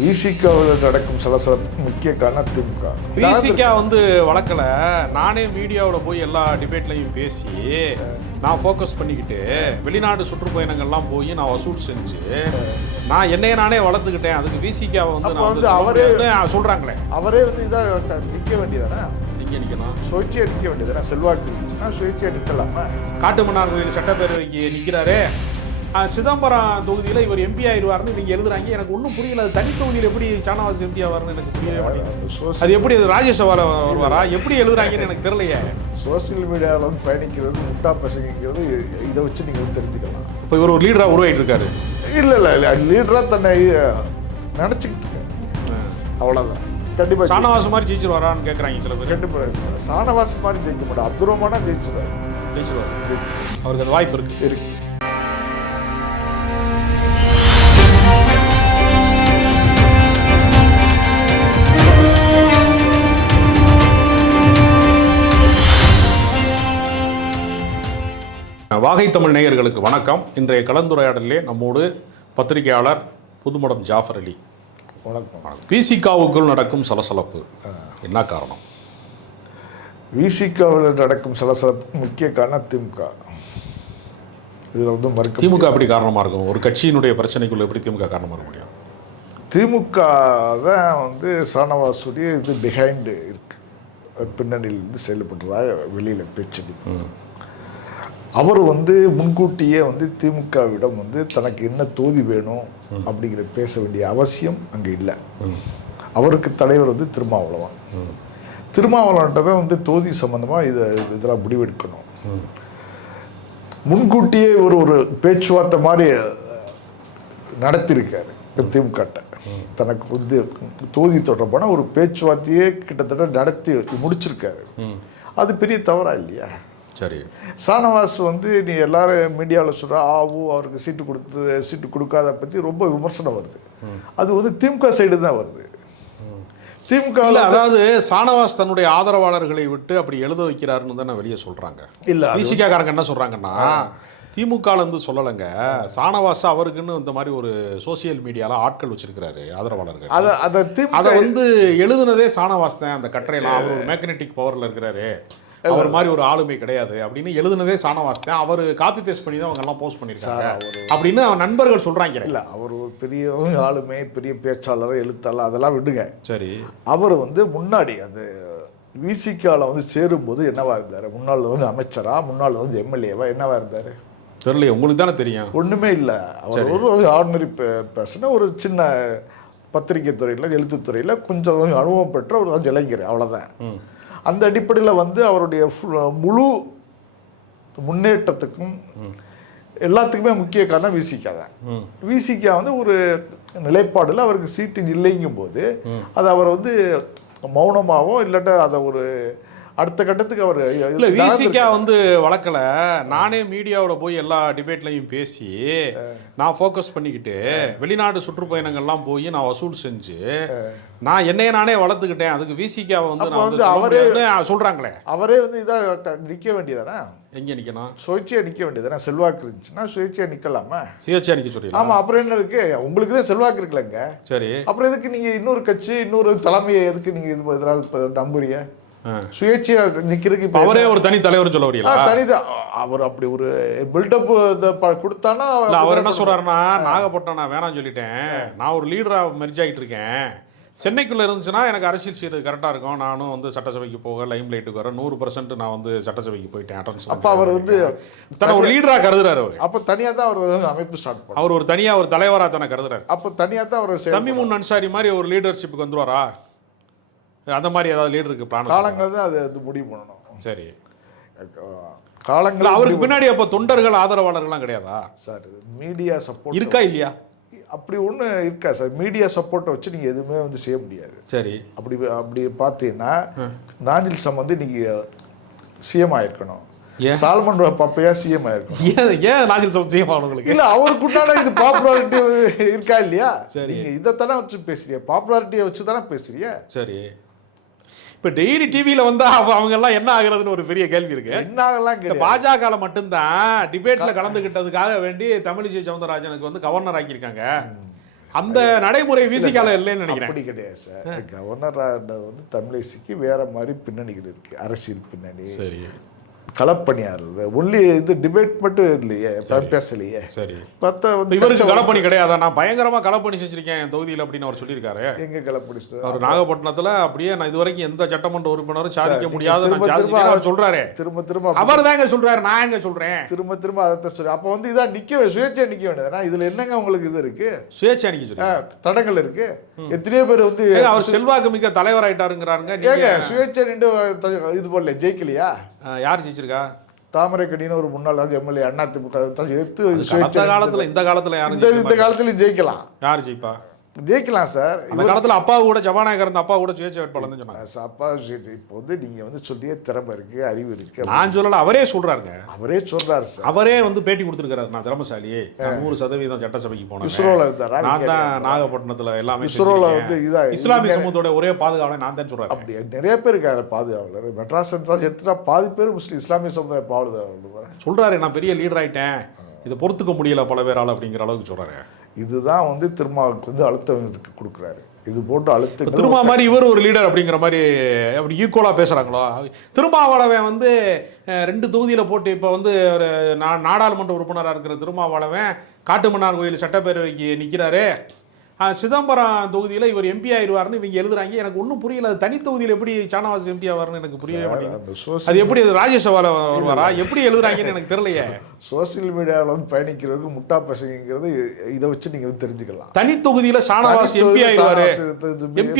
விசிகாவில் நடக்கும் சலசலப்புக்கு முக்கிய காரணம் திமுக. விசிகா வழக்கில் நானே மீடியாவில் போய் எல்லா டிபேட்லையும் பேசி நான் ஃபோக்கஸ் பண்ணிக்கிட்டு வெளிநாடு சுற்றுப்பயணங்கள்லாம் போய் நான் வசூல் செஞ்சு நான் என்னைய நானே வளர்த்துக்கிட்டேன். அதுக்கு விசிகாவை அவரே சொல்கிறாங்களே, அவரே இதாக நிற்க வேண்டியதானே, இங்கே நிற்கணும், சுயேட்சையாக நிற்க வேண்டியதானே. செல்வாக்கு இருந்துச்சுன்னா சுயேட்சையாக நிற்கலாமா? காட்டுமன்னார் கோயில் சட்டப்பேரவைக்கு நிற்கிறாரே, சிதம்பரம் தொகுதியில் இவர் எம்பி ஆயிடுவார்னு நீங்கள் எழுதுறாங்க. எனக்கு ஒன்றும் புரியல. அது தனி தொகுதியில் எப்படி சானவாஸ் எம்பி ஆவார்னு எனக்கு புரியவே மாட்டேங்குது. அது எப்படி ராஜேஷ் வருவாரா, எப்படி எழுதுறாங்கன்னு எனக்கு தெரியலையே. சோசியல் மீடியாவில் பயணிக்கிறது முட்டா பசங்கிறது இதை வச்சு நீங்கள் தெரிஞ்சுக்கலாம். இப்போ இவர் ஒரு லீடராக உருவாகிட்டு இருக்காரு. இல்லை லீடராக தன்னை நினச்சிக்கிட்டு இருக்காரு, அவ்வளோதான். கண்டிப்பாக சானவாஸ் மாதிரி ஜெயிச்சிருவாரான்னு கேட்குறாங்க சில பேர். கண்டிப்பாக சானவாஸ் மாதிரி ஜெயிக்க மாட்டோம், அப்துல் ரஹ்மானா ஜெயிச்சிருவார். அவருக்கு அது வாய்ப்பு இருக்கு. வாகை தமிழ் நேயர்களுக்கு வணக்கம். இன்றைய கலந்துரையாடலே நம்மோடு பத்திரிகையாளர் புதுமடம் ஜாஃபர் அலி. வணக்கம். விசிகாவுக்குள் நடக்கும் சலசலப்பு என்ன காரணம்? விசிகாவில் நடக்கும் சலசலப்புக்கு முக்கிய காரணம் திமுக. இதில் மறுக்க திமுக எப்படி காரணமாக இருக்கும்? ஒரு கட்சியினுடைய பிரச்சனைக்குள்ள எப்படி திமுக காரணமாக இருக்க முடியும்? திமுக தான் சானவாசுடைய பிஹைண்டு இருக்கு, பின்னணியிலிருந்து செயல்படுறதாக வெளியில் பேச்சு. அவர் முன்கூட்டியே திமுகவிடம் தனக்கு என்ன தொகுதி வேணும் அப்படிங்கிற பேச வேண்டிய அவசியம் அங்கே இல்லை. அவருக்கு தலைவர் திருமாவளவன். திருமாவளவன்ட்ட தொகுதி சம்பந்தமாக இதெல்லாம் முடிவெடுக்கணும். முன்கூட்டியே ஒரு பேச்சுவார்த்தை மாதிரி நடத்தியிருக்காரு திமுக. தனக்கு தொகுதி தொடர்பான ஒரு பேச்சுவார்த்தையே கிட்டத்தட்ட நடத்தி முடிச்சிருக்காரு. அது பெரிய தவறா இல்லையா? சரி, சானவாஸ் நீ எல்லாரும் மீடியாவில் சொல்கிற அவருக்கு சீட்டு கொடுக்காத பற்றி ரொம்ப விமர்சனம் வருது. அது திமுக சைடு தான் வருது. திமுக அதாவது சானவாஸ் தன்னுடைய ஆதரவாளர்களை விட்டு அப்படி எழுத வைக்கிறாருன்னு தான் வெளியே சொல்கிறாங்க. இல்லை, விசிகாரங்க என்ன சொல்கிறாங்கன்னா, திமுகலேருந்து சொல்லலைங்க, சானவாஸ் அவருக்குன்னு இந்த மாதிரி ஒரு சோசியல் மீடியாவில் ஆட்கள் வச்சிருக்கிறாரு ஆதரவாளர்கள். அதை எழுதுனதே சானவாஸ் தான். அந்த கட்டுரையெல்லாம் அவர் ஒரு மேக்னெட்டிக் பவரில் இருக்கிறாரு, அவர் மாதிரி ஒரு ஆளுமை கிடையாது அப்படின்னு எழுதுனதே சானவாஸ் தான். அவர் காப்பி பேஸ்ட் பண்ணி தான் அவங்க எல்லாம் போஸ்ட் பண்ணியிருக்காங்க அப்படின்னு அவன் நண்பர்கள் சொல்கிறாங்க. இல்லை, அவர் ஒரு பெரிய ஆளுமை, பெரிய பேச்சாளர், எழுத்தாளர், அதெல்லாம் விடுங்க. சரி, அவர் முன்னாடி அந்த விசிகாவில் சேரும்போது என்னவா இருந்தார்? முன்னாள் அமைச்சரா, முன்னாள் எம்எல்ஏவா என்னவா இருந்தார்? தெரியல, உங்களுக்கு தானே தெரியும். ஒன்றுமே இல்லை. அவர் ஒரு ஆர்டினரி பர்சனாக ஒரு சின்ன பத்திரிகை துறையில், எழுத்துத்துறையில் கொஞ்சம் அனுபவம் பெற்ற ஒரு இளைஞர், அவ்வளோதான். அந்த அடிப்படையில் அவருடைய முழு முன்னேற்றத்துக்கும் எல்லாத்துக்குமே முக்கிய காரணம் விசிகா தான். விசிகா ஒரு நிலைப்பாடில் அவருக்கு சீட்டு இல்லைங்கும் போது அது அவர் மௌனமாகவோ இல்லாட்ட அதை ஒரு அடுத்த கட்டத்துக்கு அவர் இல்லை. விசிகா வழக்கில் நானே மீடியாவில் போய் எல்லா டிபேட்லையும் பேசி நான் ஃபோக்கஸ் பண்ணிக்கிட்டு வெளிநாடு சுற்றுப்பயணங்கள்லாம் போய் நான் வசூல் செஞ்சு நான் என்னைய நானே வளர்த்துக்கிட்டேன். அதுக்கு விசிகாவை அவரே சொல்கிறாங்களே, அவரே இதாக நிற்க வேண்டியதானே. எங்கே நிற்கணும்? சுயேட்சையாக நிற்க வேண்டியதானே. செல்வாக்கு இருந்துச்சுன்னா சுயேட்சையாக நிற்கலாமா? சுயேட்சையாக நிற்க சொல்லி. ஆமாம், அப்புறம் என்ன இருக்கு? உங்களுக்கு தான் செல்வாக்கு இருக்குல்லங்க. சரி, அப்புறம் எதுக்கு நீங்கள் இன்னொரு கட்சி, இன்னொரு தலைமையை எதுக்கு நீங்கள் இதனால் நம்புறீங்க? சுயேட்சையா நிக்கிறதுக்கு அவரே ஒரு தனி தலைவர் சொல்ல வரீங்களா? தனிதான். அவர் அப்படி ஒரு பில்டப் கொடுத்தானா அவர் என்ன சொல்றாருன்னா, நாகப்பட்டினம் நான் வேணாம்னு சொல்லிட்டேன், நான் ஒரு லீடரா மெர்ஜ் ஆகிட்டு இருக்கேன், சென்னைக்குள்ள இருந்துச்சுன்னா எனக்கு அரசியல் சீட்டு கரெக்டாக இருக்கும், நானும் சட்டசபைக்கு போக லைம் லைட்டுக்கு வர 100% நான் சட்டசபைக்கு போயிட்டேன் அட்டென்ஷன். அப்போ அவர் தன்னை ஒரு லீடரா கருதுறாரு. அவர் அப்போ தனியாக தான் அவர் அமைப்பு ஸ்டார்ட் பண்ணார். அவர் ஒரு தனியாக ஒரு தலைவராக தானே கருதுறாரு. அப்போ தனியாக தான் அவர் தம்பிமுன் அன்சாரி மாதிரி ஒரு லீடர்ஷிப்புக்கு வந்துருவாரா? அந்த மாதிரி ஏதாவது லீடருக்கு பிளான் காலங்கள் தான் அது முடிவு பண்ணணும். சரி, காலங்கள் அவருக்கு பின்னாடி அப்போ தொண்டர்கள் ஆதரவாளர்கள்லாம் கிடையாதா சார்? மீடியா சப்போர்ட் இருக்கா இல்லையா? அப்படி ஒன்று இருக்கா சார்? மீடியா சப்போர்ட்டை வச்சு நீங்கள் எதுவுமே செய்ய முடியாது. சரி, அப்படி பார்த்தீங்கன்னா நாஞ்சில் சம்பந்தி நீங்கள் சிஎம் ஆயிருக்கணும், சால்மன் பாப்பையா சிஎம் ஆயிருக்கணும். ஏன் நாஞ்சில் சம்பந்தி சிஎம் ஆகணும்? இல்லை, அவருக்குண்டான இது பாப்புலாரிட்டி இருக்கா இல்லையா? சரி, நீங்கள் இதைத்தானே வச்சு பேசுறீங்க, பாப்புலாரிட்டியை வச்சு தானே பேசுறீங்க. சரி, இப்போ டெய்லி டிவியில் அவங்க எல்லாம் என்ன ஆகுறதுன்னு ஒரு பெரிய கேள்வி இருக்கு. என்ன ஆகலாம்? பாஜக மட்டும்தான் டிபேட்ல கலந்துகிட்டதுக்காக வேண்டி தமிழிசை சவுந்தரராஜனுக்கு கவர்னர் ஆக்கியிருக்காங்க. அந்த நடைமுறை விசிகால இல்லைன்னு நினைக்கிறேன். அப்படி கிடையாது சார். கவர்னர் வந்து தமிழிசைக்கு வேற மாதிரி பின்னணிகள் இருக்கு, அரசியல் பின்னணி, சரி, களப்பணியாளர். ஒன்லி இது டிபேட் மட்டும் இல்லையே, பேசலையே. சரி, பார்த்தா வந்து இவருக்கு களப்பணி கிடையாதா? நான் பயங்கரமா களப்பணி செஞ்சிருக்கேன் என் தொகுதியில் அப்படின்னு அவர் சொல்லியிருக்காரு. எங்க களப்பணி? அவர் நாகப்பட்டினத்துல அப்படியே நான் இது வரைக்கும் எந்த சட்டமன்ற உறுப்பினரும் சாதிக்க முடியாது அவர் சொல்றாரு. திரும்ப திரும்ப அவர் தாங்க சொல்றாரு, நான் எங்க சொல்றேன்? திரும்ப திரும்ப அதை சொல்லி அப்ப வந்து இதான் நிக்க சுயேட்சை நிக்க வேண்டியது. இதுல என்னங்க உங்களுக்கு இது இருக்கு? சுயேட்சை நிக்க சொல்லி தடங்கள் இருக்கு. எத்தனையோ பேர் வந்து அவர் செல்வாக்கு மிக்க தலைவர் ஆயிட்டாருங்கிறாருங்க. ஏங்க சுயேட்சை நின்று இது போடல, ஜெயிக்கலையா? யார் ஜெயிச்சிருக்கா? தாமரைக்கடின்னு ஒரு முன்னாள் எம்எல்ஏ அதிமுக எடுத்து காலத்துல இந்த காலத்துல யாரும் இந்த காலத்துலயும் ஜெயிக்கலாம். யார் ஜெயிப்பா? ஜெயிக்கலாம் சார். அந்த காலத்துல அப்பா கூட ஜபாநாயகர் இருந்த அப்பா கூட சுயேட்சை வேட்பாளர் சொன்னாங்க. அப்பா இப்போ வந்து நீங்க வந்து சொல்லியே திறமை இருக்கு, அறிவு இருக்கு. நான் சொல்லல, அவரே சொல்றாருங்க. அவரே சொல்றாரு சார். அவரே வந்து பேட்டி கொடுத்துருக்காரு, நான் திறமசாலி, 100% சட்டசபைக்கு போனேன், இஸ்ரோல இருந்தாரா? நான் தான் நாகப்பட்டினத்துல எல்லாமே இஸ்ரோல வந்து இதா இஸ்லாமிய சமூகத்தோட ஒரே பாதுகாவலர் நான் தான் சொல்றேன். அப்படி நிறைய பேர் இருக்காங்க பாதுகாவலர். மெட்ராஸ் எடுத்துட்டா பாதி பேர் முஸ்லீம் இஸ்லாமிய சமுதாய பாதுகாவலர் சொல்றாரு. நான் பெரிய லீடர் ஆயிட்டேன், இதை பொறுத்துக்க முடியல பல பேரால் அப்படிங்கிற அளவுக்கு சொல்றாரு. இதுதான் வந்து திருமாவுக்கு வந்து அழுத்தம் கொடுக்குறாரு. இது போட்டு அழுத்த திருமா மாதிரி இவர் ஒரு லீடர் அப்படிங்கிற மாதிரி அப்படி ஈக்குவலாக பேசுகிறாங்களோ? திருமாவளவன் வந்து 2 தொகுதியில் போட்டு இப்போ வந்து ஒரு நாடாளுமன்ற உறுப்பினராக இருக்கிற திருமாவளவன் காட்டுமன்னார் கோயில் சட்டப்பேரவைக்கு நிற்கிறாரு. சிதம்பரம் தொகுதியில் இவர் எம்பி ஆயிடுவார்னு இவங்க எழுதுறாங்க. எனக்கு ஒன்றும் புரியல. அது தனி தொகுதியில் எப்படி சானவாஸ் எம்பி ஆவார்னு எனக்கு புரியவே மாட்டேங்குது. அது எப்படி ராஜ்யசபாவில் வருவாரா? எப்படி எழுதுறாங்கன்னு எனக்கு தெரியலையே. சோசியல் மீடியாவில் வந்து பயணிக்கிறவருக்கு முட்டா பசங்கிறது இதை வச்சு நீங்கள் தெரிஞ்சுக்கலாம். தனி தொகுதியில் சானவாஸ் எம்பி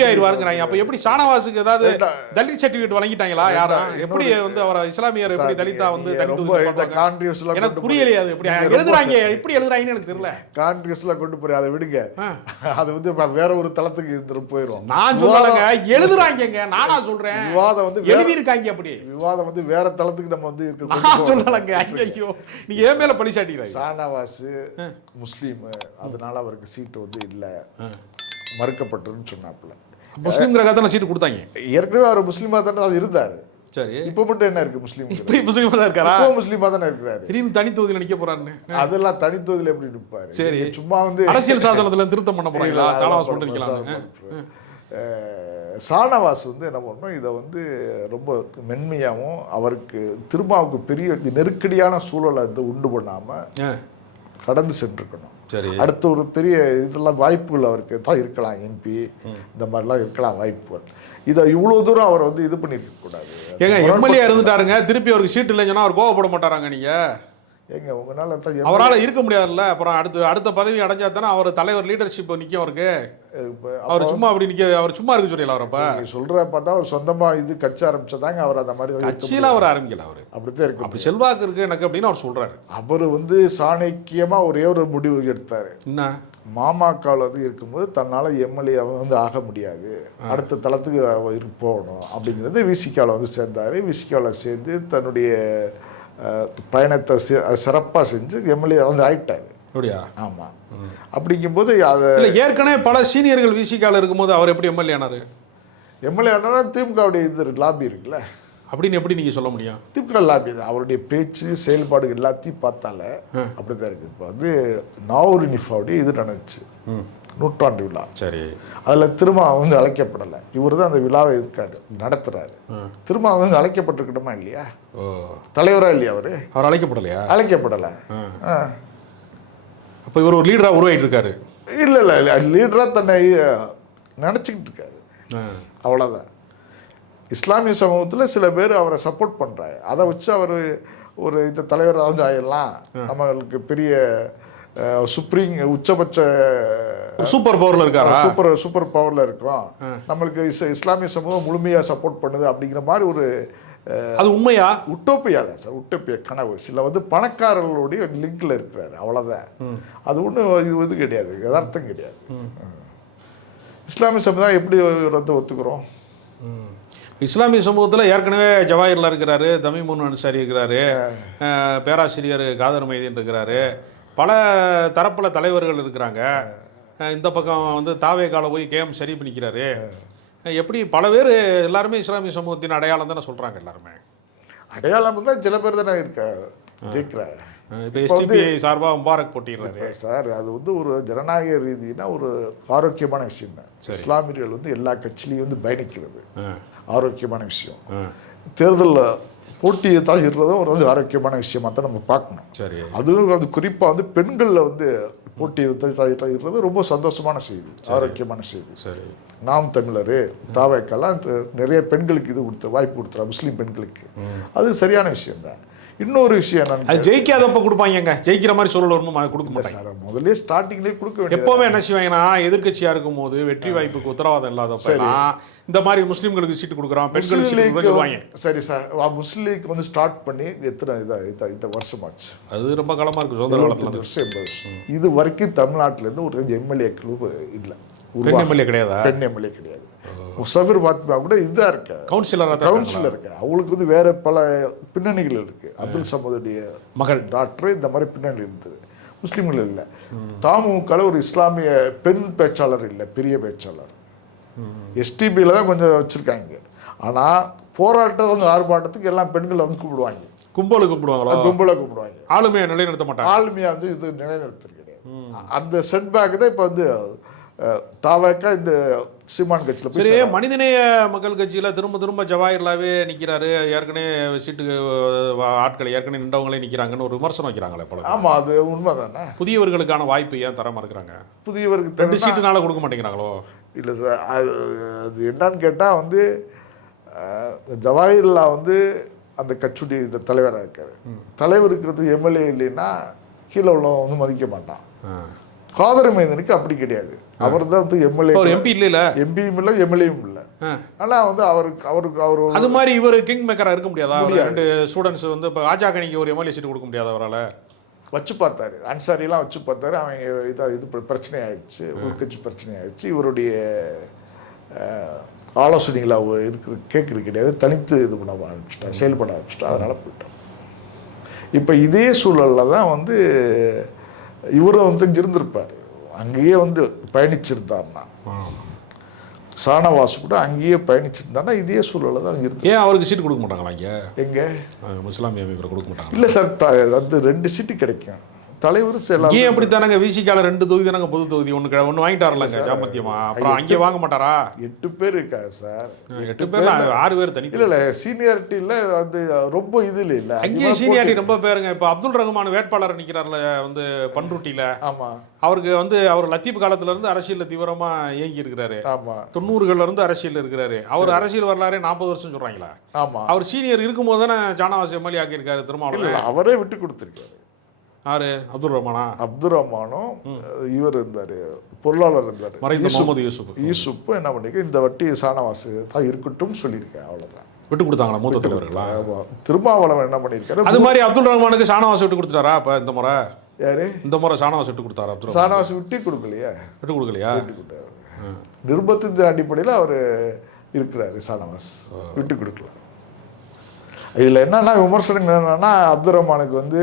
ஆயிடுவாருங்கிறாங்க. அப்போ எப்படி சானவாஸுக்கு ஏதாவது தலித் சர்டிஃபிகேட் வழங்கிட்டாங்களா? யாரும் எப்படி வந்து அவரை இஸ்லாமியர் எப்படி தலிதா வந்து தனி தொகுதி எனக்கு புரியலையே. அது எப்படி எழுதுறாங்க, எப்படி எழுதுறாங்கன்னு எனக்கு தெரியல. கான்ட்ரிஸ்லாம் கொண்டு போய் அதை விடுங்க. அது வந்து வேற ஒரு தளத்துக்கு போயிடும். நான் சொல்லலங்க, எழுதுறாங்க. நானா சொல்றேன், விவாதம் வந்து எழுதி இருக்காங்க. அப்படி விவாதம் வந்து வேற தளத்துக்கு நம்ம வந்து நான் சொல்லலங்க. ஐயோ, நீங்க ஏன் மேல பழி சாட்டிடுறீங்க? சானவாஸ் முஸ்லீம், அதனால அவருக்கு சீட்டு வந்து இல்ல, மறுக்கப்பட்டதுன்னு சொன்னாப்புல. முஸ்லீம்ங்கிற கதை சீட்டு கொடுத்தாங்க. ஏற்கனவே அவர் முஸ்லீமா தானே அது இருந்தாரு. சரி, இப்ப மட்டும் என்ன இருக்கு? முஸ்லீம் முஸ்லீமா தான் இருக்காரா? முஸ்லீமா தானே இருக்கிறாரு. திடீர்னு தனி தொகுதியில் நிக்க போறாருன்னு. அதெல்லாம் தனி தொகுதியில் எப்படி நிற்பாரு? சரி, சும்மா வந்து அரசியல் சாசனத்துல திருத்தம் பண்ண போறாங்களா? சானவாஸ் பண்ணிக்கலாம். சானவாஸ் வந்து என்ன பண்ணோம், இதை வந்து ரொம்ப மென்மையாகவும் அவருக்கு திருமாவுக்கு பெரிய நெருக்கடியான சூழலை வந்து உண்டு பண்ணாம கடந்து சென்றிருக்கணும். சரி, அடுத்த ஒரு பெரிய இதெல்லாம் வாய்ப்புகள் அவருக்கு தான் இருக்கலாம். எம்பி இந்த மாதிரிலாம் இருக்கலாம் வாய்ப்புகள். இதை இவ்வளோ தூரம் அவர் வந்து இது பண்ணியிருக்க கூடாது. ஏங்க எம்எல்ஏ இருந்துட்டாருங்க, திருப்பி அவருக்கு சீட் இல்லைன்னு சொன்னா அவர் கோவப்பட மாட்டாராங்க? நீங்க ஏங்க உங்களால அவரால் இருக்க முடியாதுல்ல. அப்புறம் அடுத்த பதவி அடைஞ்சா தானே அவர் தலைவர் லீடர்ஷிப் நிற்கும். அவருக்கு அவர் சும்மா அப்படி நிற்க, அவர் சும்மா இருக்க சொல்லல. அவர் அப்ப சொல்ற பார்த்தா அவர் சொந்தமா இது கட்சி ஆரம்பிச்சதாங்க. அவர் அந்த மாதிரி கட்சியில அவர் ஆரம்பிக்கல. அவர் அப்படித்தான் இருக்கு. அப்படி செல்வாக்கு இருக்கு எனக்கு அப்படின்னு அவர் சொல்றாரு. அவர் வந்து சாணக்கியமா ஒரே ஒரு முடிவு எடுத்தாரு. என்ன? மாமாக்காவில் வந்து இருக்கும்போது தன்னால் எம்எல்ஏ வந்து ஆக முடியாது, அடுத்த தளத்துக்கு போகணும் அப்படிங்கிறது விசிகாவில் வந்து சேர்ந்தார். விசிகாவில் சேர்ந்து தன்னுடைய பயணத்தை சிறப்பாக செஞ்சு எம்எல்ஏ வந்து ஆகிட்டார். அப்படியா? ஆமாம். அப்படிங்கும்போது அதை ஏற்கனவே பல சீனியர்கள் விசிகாவில் இருக்கும்போது அவர் எப்படி எம்எல்ஏ ஆனார்? எம்எல்ஏ ஆனாரா திமுகவுடைய இது லாபி இருக்குல்ல, அப்படின்னு எப்படி நீங்கள் சொல்ல முடியும்? திமுக லாபி தான். அவருடைய பேச்சு செயல்பாடு எல்லாத்தையும் பார்த்தால அப்படி தான் இருக்குது. இப்போ வந்து நாவூர் நிஃபாவுடைய இது நடந்துச்சு, நூற்றாண்டு விழா. சரி, அதில் திருமா வந்து அழைக்கப்படலை. இவர் தான் அந்த விழாவை இருக்காரு நடத்துறாரு. திருமா வந்து அழைக்கப்பட்டிருக்கணுமா இல்லையா? தலைவரா இல்லையா? அவர் அழைக்கப்படலையா? அழைக்கப்படலை. அப்போ இவர் ஒரு லீடராக உருவாகிட்டு இருக்காரு. இல்லை இல்லை இல்லை, லீடராக தன்னை நினச்சிக்கிட்டு இருக்காரு, அவ்வளோதான். இஸ்லாமிய சமூகத்தில் சில பேர் அவரை சப்போர்ட் பண்ணுறாங்க. அதை வச்சு அவர் ஒரு இந்த தலைவராக வந்து ஆயிடலாம், நம்மளுக்கு பெரிய சுப்ரீம் உச்சபட்ச சூப்பர் பவரில் இருக்காரா, சூப்பர் பவரில் இருக்கும், நம்மளுக்கு இஸ்லாமிய சமூகம் முழுமையாக சப்போர்ட் பண்ணுது அப்படிங்கிற மாதிரி ஒரு அது உண்மையா? உட்டோப்பியா தான் சார், உட்டோப்பியா கனவு. சில வந்து பணக்காரர்களுடைய லிங்க்ல இருக்கிறாரு, அவ்வளோதான். அது ஒன்றும் இது கிடையாது, யதார்த்தம் கிடையாது. இஸ்லாமிய சமுதாயம் எப்படி வந்து ஒத்துக்கிறோம்? இஸ்லாமிய சமூகத்தில் ஏற்கனவே ஜவாஹிர்ல இருக்கிறாரு, தமிமுன் அன்சாரி இருக்கிறாரு, பேராசிரியர் காதர் மைதீன் இருக்கிறாரு, பல தரப்பில் தலைவர்கள் இருக்கிறாங்க. இந்த பக்கம் வந்து தாவேகால போய் கேஎம் ஷரீப் நிற்கிறாரு. எப்படி பல பேர் எல்லாருமே இஸ்லாமிய சமூகத்தின் அடையாளம் தானே சொல்கிறாங்க. எல்லாருமே அடையாளம் தான் சில பேர் தானே இருக்க ஜெயிக்கிறாங்க. இப்போ எஸ்டிபிஐ சார்பாக முபாரக் போட்டிடுறாரு சார். அது வந்து ஒரு ஜனநாயக ரீதினா ஒரு ஆரோக்கியமான விஷயம் தான். இஸ்லாமியர்கள் வந்து எல்லா கட்சியிலையும் வந்து பயணிக்கிறது ஆரோக்கியமான விஷயம். தேர்தலில் போட்டியை தான் இருறதும் ஒரு வந்து ஆரோக்கியமான விஷயமா தான் நம்ம பார்க்கணும். சரி, அதுவும் வந்து குறிப்பாக வந்து பெண்களில் வந்து போட்டி இருறது ரொம்ப சந்தோஷமான செய்தி, ஆரோக்கியமான செய்தி. சரி, நாம் தமிழர் தாவேக்கெல்லாம் நிறைய பெண்களுக்கு இது கொடுத்த வாய்ப்பு கொடுத்துறா, முஸ்லீம் பெண்களுக்கு. அது சரியான விஷயம் தான். இன்னொரு விஷயம் என்னன்னு, அது ஜெயிக்காதப்ப கொடுப்பாங்க, ஜெயிக்கிற மாதிரி சூழல் வரும்போது அதை கொடுக்க மாட்டாங்க சார். முதல்ல ஸ்டார்டிங்லேயே கொடுக்க வேண்டிய எப்பவுமே என்ன செய்வாங்கன்னா, எதிர்க்கட்சியா இருக்கும் போது வெற்றி வாய்ப்புக்கு உத்தரவாதம் இல்லாதப்பெல்லாம் இந்த மாதிரி முஸ்லீம்களுக்கு சீட்டு கொடுக்குறான், பெண்களுக்கு சீட்டு கொடுக்குறாங்க. சரி சார், முஸ்லீம் லீக் வந்து ஸ்டார்ட் பண்ணி எத்தனை இந்த வருஷமாச்சு? அது ரொம்ப காலமா இருக்கு, சுதந்திர காலத்துல வருஷம் 80 வருஷம். இது வரைக்கும் தமிழ்நாட்டிலேருந்து ஒரு எம்எல்ஏக்கள் இல்லை. பெண் எம்எல்ஏ கிடையாதா? பெண் எம்எல்ஏ கிடையாது. முசஃபிர் பாத்மா கூட இதா இருக்க கவுன்சிலர் இருக்கு. அவங்களுக்கு வந்து வேற பல பின்னணிகள் இருக்கு. அப்துல் சமதுடைய மகள் டாக்டர் இந்த மாதிரி பின்னணி இருந்தது. முஸ்லீம்கள் இல்லை. தமுக ஒரு இஸ்லாமிய பெண் பேச்சாளர் இல்லை, பெரிய பேச்சாளர். எஸ்டிபியில் தான் கொஞ்சம் வச்சிருக்காங்க. ஆனா போராட்டம் வந்து ஆர்ப்பாட்டத்துக்கு எல்லாம் பெண்களை வந்து கூப்பிடுவாங்க, கும்பலை கூப்பிடுவாங்க. ஆளுமையை நிலைநிறுத்த மாட்டாங்க. ஆளுமையா வந்து இது நிலைநிறுத்தது கிடையாது. அந்த செட்பேக் தான் இப்போ வந்து தாவேக்கா இந்த சீமான் கட்சியில். சரி, மனிதநேய மக்கள் கட்சியில் திரும்ப திரும்ப ஜவாஹர்லாவே நிற்கிறாரு, ஏற்கனவே சீட்டுக்கு ஆட்கள் ஏற்கனவே நின்றவங்களே நிற்கிறாங்கன்னு ஒரு விமர்சனம் வைக்கிறாங்களே பல. ஆமாம், அது உண்மை தானே. புதியவர்களுக்கான வாய்ப்பு ஏன் தர மறுக்கிறாங்க? புதியவருக்கு 2 சீட்டுனால கொடுக்க மாட்டேங்கிறாங்களோ? இல்லை சார், அது என்னன்னு கேட்டால் வந்து ஜவாஹர்லா வந்து அந்த கட்சியுடைய இந்த தலைவராக இருக்காரு. தலைவருக்கு வந்து எம்எல்ஏ இல்லைன்னா கீழே உள்ளவன் வந்து மதிக்க மாட்டான். காதர் மைதனுக்கு அப்படி கிடையாது. அவர் தான் வந்து எம்எல்ஏ, எம்பி இல்லை, எம்பியும் இல்லை, எம்எல்ஏவும் இல்லை. ஆனால் வந்து அவருக்கு அது மாதிரி இவர் கிங் மேக்கராக இருக்க முடியாதா? 2 ஸ்டூடெண்ட்ஸ் வந்து இப்போ ஆஜாகனிக்கு ஒரு எம்எல்ஏ சீட்டு கொடுக்க முடியாத அவரால்? வச்சு பார்த்தாரு, அன்சாரிலாம் வச்சு பார்த்தாரு. அவங்க இது பிரச்சனை ஆயிடுச்சு, உள்கட்சி பிரச்சனை ஆயிடுச்சு. இவருடைய ஆலோசனைகளை கேட்கறது கிடையாது, தனித்து இது பண்ண ஆரம்பிச்சுட்டா, செயல்பட ஆரம்பிச்சுட்டா. அதனால் போயிட்டோம். இப்போ இதே சூழலில் தான் வந்து இவரும் வந்து இருந்திருப்பார். அங்கேயே வந்து பயணிச்சிருந்தாருன்னா, ஷானவாஸ் கூட அங்கேயே பயணிச்சிருந்தாருன்னா இதே சூழலில் தான் இருந்து. ஏன் அவருக்கு சீட்டு கொடுக்க மாட்டாங்களா? இங்கே எங்கே முஸ்லாமிய அமைப்பில் கொடுக்க மாட்டாங்க? இல்லை சார், வந்து 2 சீட்டு கிடைக்கும். தலைவர் ஏன் அப்படி தானங்க? விசிகால 2 தொகுதி தானங்க பொது தொகுதி, ஒன்று வாங்கிட்டாருலங்க ஜாமத்தியமா. அப்புறம் அங்கே வாங்க மாட்டாரா? 8 பேர் இருக்காரு சார். 8 பேர்ல 6 பேர் தனி. இல்லை சீனியாரிட்டியில் வந்து ரொம்ப இது இல்லை. அங்கேயே சீனியாரிட்டி ரொம்ப பேருங்க. இப்போ அப்துல் ரஹ்மான் வேட்பாளர் நிற்கிறார்ல வந்து பண்ருட்டியில். ஆமாம், அவருக்கு வந்து அவர் லத்தீப் காலத்துல இருந்து அரசியலில் தீவிரமாக இயங்கி இருக்கிறாரு. ஆமாம், 90களில் இருந்து அரசியல் இருக்கிறாரு. அவர் அரசியல் வரலாறே 40 வருஷம் சொல்கிறாங்களா? ஆமாம். அவர் சீனியர் இருக்கும்போது தானே ஜானவாஸ் எம்எல்ஏ ஆக்கியிருக்காரு திருமாவளவன். அவரே விட்டு கொடுத்துருக்காரு. யாரு? அப்துல் ரஹ்மானா? அப்துல் ரஹ்மானும் இவர் இருந்தார், பொருளாளர் இருந்தார், மறைந்த முகமது யூசுப் என்ன பண்ணிக்க இந்த வட்டி ஷானவாஸ் தான் இருக்கட்டும் சொல்லியிருக்கேன். அவ்வளோதான். விட்டு கொடுத்தாங்களா மூத்த தலைவர்களா? திருமாவளவன் என்ன பண்ணியிருக்காரு? அது மாதிரி அப்துல் ரஹ்மானுக்கு ஷானவாஸ் விட்டு கொடுத்துட்டாரா? இப்போ இந்த முறை யாரு? இந்த முறை ஷானவாஸ் விட்டு கொடுத்தாரா? அப்துல் ஷானவாஸ் விட்டு கொடுக்கலையா? விட்டு கொடுக்கலையா? நிர்பந்தத்தின் அடிப்படையில் அவர் இருக்கிறாரு. ஷானவாஸ் விட்டு கொடுக்கல. இதில் என்னன்னா விமர்சனங்கள் என்னன்னா, அப்துல் ரஹ்மானுக்கு வந்து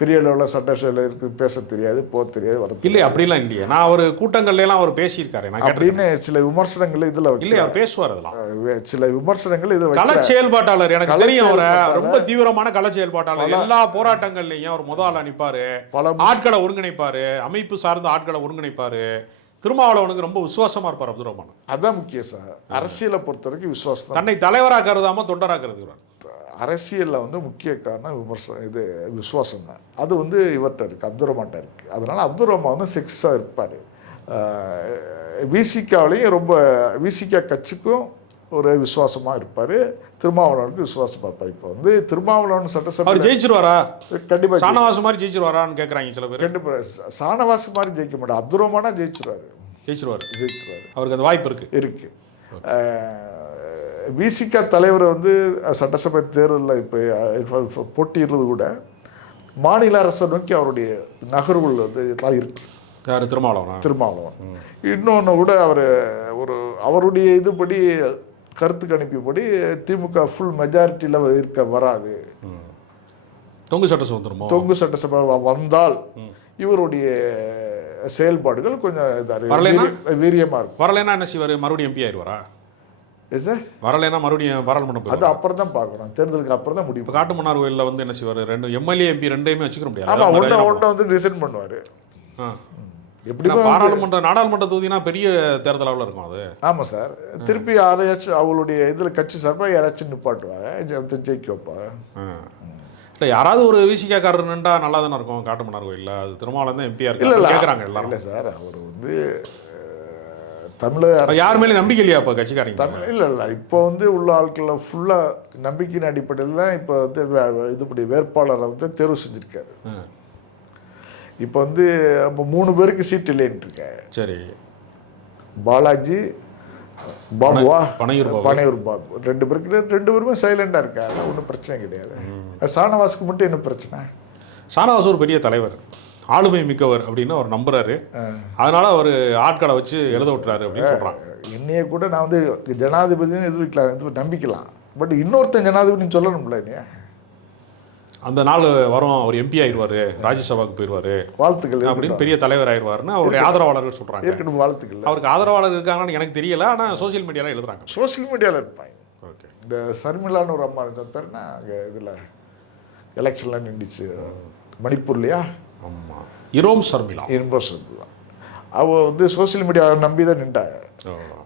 பெரிய அளவில் சட்டசபையில் இருக்கு, பேச தெரியாது, போக தெரியாது, வர இல்லை. அப்படிலாம் இல்லையே. நான் ஒரு கூட்டங்கள்லாம் அவர் பேசியிருக்காரு அப்படின்னு சில விமர்சனங்கள் இதில் இல்லையா பேசுவார். அதெல்லாம் சில விமர்சனங்கள் இது கள செயல்பாட்டாளர். எனக்கு தெரியும் அவரை, ரொம்ப தீவிரமான கள செயல்பாட்டாளர். எல்லா போராட்டங்கள்லையும் அவர் முதல்ல நிற்பாரு, பல ஆட்களை ஒருங்கிணைப்பாரு, அமைப்பு சார்ந்த ஆட்களை ஒருங்கிணைப்பாரு. திருமாவளவனுக்கு ரொம்ப விசுவாசமா இருப்பார் அப்துல் ரஹ்மான். அதான் முக்கியம் சார். அரசியலை பொறுத்த வரைக்கும் விசுவாசம். தன்னை தலைவராக கருதாம தொண்டராக கருதுகிறார். அரசியலில் வந்து முக்கிய காரணம் விமர்சனம், இது விசுவாசம் தான். அது வந்து இவர்கிட்ட இருக்குது, அப்துல் ரஹ்மான்கிட்ட இருக்குது. அதனால் அப்துல் ரஹ்மான் வந்து சக்ஸஸாக இருப்பார். விசிகாவிலையும் ரொம்ப விசிகா கட்சிக்கும் ஒரு விசுவாசமாக இருப்பார். திருமாவளவனுக்கு விசுவாசமாக இருப்பார். இப்போ வந்து திருமாவளவன் சட்டசபை அவர் ஜெயிச்சிருவாரா? கண்டிப்பாக. ஷானவாஸ் மாதிரி ஜெயிச்சிருவாரான்னு கேட்குறாங்க சில பேர். கண்டிப்பாக ஷானவாஸ் மாதிரி ஜெயிக்க மாட்டார். அப்துல் ரஹ்மானா ஜெயிச்சிருவார். அவருக்கு அந்த வாய்ப்பு இருக்குது. விசிகா தலைவர் வந்து சட்டசபை தேர்தலில் இப்போ போட்டியிடுறது கூட மாநில அரசை நோக்கி அவருடைய நகர்வுகள் வந்து எல்லாம் இருக்கு. யார்? திருமாவளவன். இன்னொன்று கூட அவர் அவருடைய இதுபடி கருத்து கணிப்புப்படி திமுக ஃபுல் மெஜாரிட்டியில் வராது. தொங்கு சட்டசபை வந்தால் இவருடைய செயல்பாடுகள் கொஞ்சம் வீரியமாக இருக்கும். வரலைன்னா என்ன செய்வார்? மறுபடியும் எம்பி ஆயிடுவாரா? சார் வரலைன்னா மறுபடியும் பாராளுமன்றம் அது அப்புறம் தான் பார்க்கணும், தேர்தலுக்கு அப்புறம் தான் முடிவு. இப்போ காட்டுமன்னார் கோயிலில் வந்து என்ன செய்வார், 2 எம்எல்ஏ எம்பி 2யுமே வச்சுக்க முடியாது. ஆமாம், ஒன்றை வந்து ரிசைன் பண்ணுவார். எப்படி பாராளுமன்ற நாடாளுமன்ற தொகுதினா பெரிய தேர்தலாவில் இருக்கும் அது. ஆமாம் சார், திருப்பி யாரையாச்சும் அவங்களுடைய இதில் கட்சி சார்பாக யாராச்சும் நிப்பாட்டுவாங்க, ஜெயிக்க வைப்பாங்க. இல்லை யாராவது ஒரு விசிகாக்காரர் நின்றா நல்லா தானே இருக்கும் காட்டுமன்னார் கோயிலில். அது திருமாவளவன் தான் எம்பியாக இருக்கு கேட்குறாங்க எல்லாரும். இல்லை சார், அவர் வந்து தமிழக யார் மேலே நம்பிக்கை இல்லையா இப்போ கட்சிக்காரங்க? இல்லை இப்போ வந்து உள்ள ஆட்களை ஃபுல்லாக நம்பிக்கையின் அடிப்படையில் தான் இப்போ வந்து இதுபடி வேட்பாளரை வந்து தேர்வு செஞ்சுருக்காரு. இப்போ வந்து அப்போ 3 பேருக்கு சீட் இல்லைன்ட்டு இருக்கேன். சரி, பாலாஜி, பாபுவா, பனையூர் பாபு 2 பேருக்கு 2 பேருமே சைலண்டாக இருக்காங்க, ஒன்றும் பிரச்சனை கிடையாது. ஷானவாஸுக்கு மட்டும் என்ன பிரச்சனை? ஷானவாஸ் ஒரு பெரிய தலைவர், ஆளுமை மிக்கவர் அப்படின்னு அவர் நம்புறாரு, அதனால அவர் ஆட்களை வச்சு எழுத விட்டுறாரு அப்படின்னு சொல்றாங்க. என்னைய கூட நான் வந்து ஜனாதிபதினு எதிர்க்கலாம், நம்பிக்கலாம், பட் இன்னொருத்தன் ஜனாதிபதினு சொல்லணும்ல. என்னைய அந்த நாள் வரும், அவர் எம்பி ஆயிடுவாரு, ராஜ்யசபாவுக்கு போயிடுவாரு, வாழ்த்துக்கள் அப்படின்னு பெரிய தலைவர் ஆயிடுவாருன்னு அவருடைய ஆதரவாளர்கள் சொல்றாங்க. இருக்கட்டும், வாழ்த்துக்கள். அவருக்கு ஆதரவாளர் இருக்காங்கன்னு எனக்கு தெரியல, ஆனால் சோசியல் மீடியாவில் எழுதுறாங்க. சோசியல் மீடியாவில் இருப்பாங்க. ஓகே, இந்த சர்மிளான்னு ஒரு அம்மா இருந்த பேர்னா அங்கே இதில் எலெக்ஷன்லாம் நின்றுச்சு மணிப்பூர்லையா? ஆமாம், இரோம் சர்மிளா. அவள் வந்து சோசியல் மீடியாவை நம்பி தான் நின்றாங்க.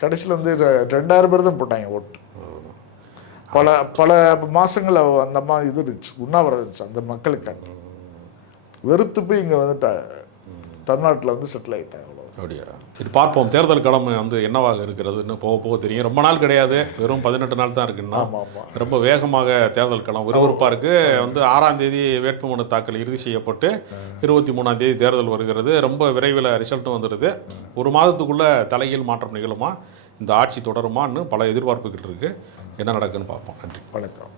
கடைசியில் வந்து 2000 பேர் தான் போட்டாங்க ஓட்டு. பல பல மாதங்கள் அந்த அம்மா இது இருந்துச்சு, உண்ணாவிரதம் இருந்துச்சு அந்த மக்களுக்கான. வெறுத்து போய் இங்கே வந்துட்டா, தமிழ்நாட்டில் வந்து செட்டில் ஆகிட்டாங்க. அப்படியா? சரி, பார்ப்போம். தேர்தல் கிழமை வந்து என்னவாக இருக்கிறதுன்னு போக போக தெரியும். ரொம்ப நாள் கிடையாது, வெறும் 18 நாள் தான் இருக்குன்னா. ரொம்ப வேகமாக தேர்தல் களம் விறுவிறுப்பாக இருக்குது. வந்து 6ஆம் தேதி வேட்புமனு தாக்கல் இறுதி செய்யப்பட்டு 23ஆம் தேதி தேர்தல் வருகிறது. ரொம்ப விரைவில் ரிசல்ட்டும் வந்துடுது. 1 மாதத்துக்குள்ளே தலைகீழ் மாற்றம் நிகழுமா, இந்த ஆட்சி தொடருமான்னு பல எதிர்பார்ப்புகள் இருக்குது. என்ன நடக்குன்னு பார்ப்போம். நன்றி, வணக்கம்.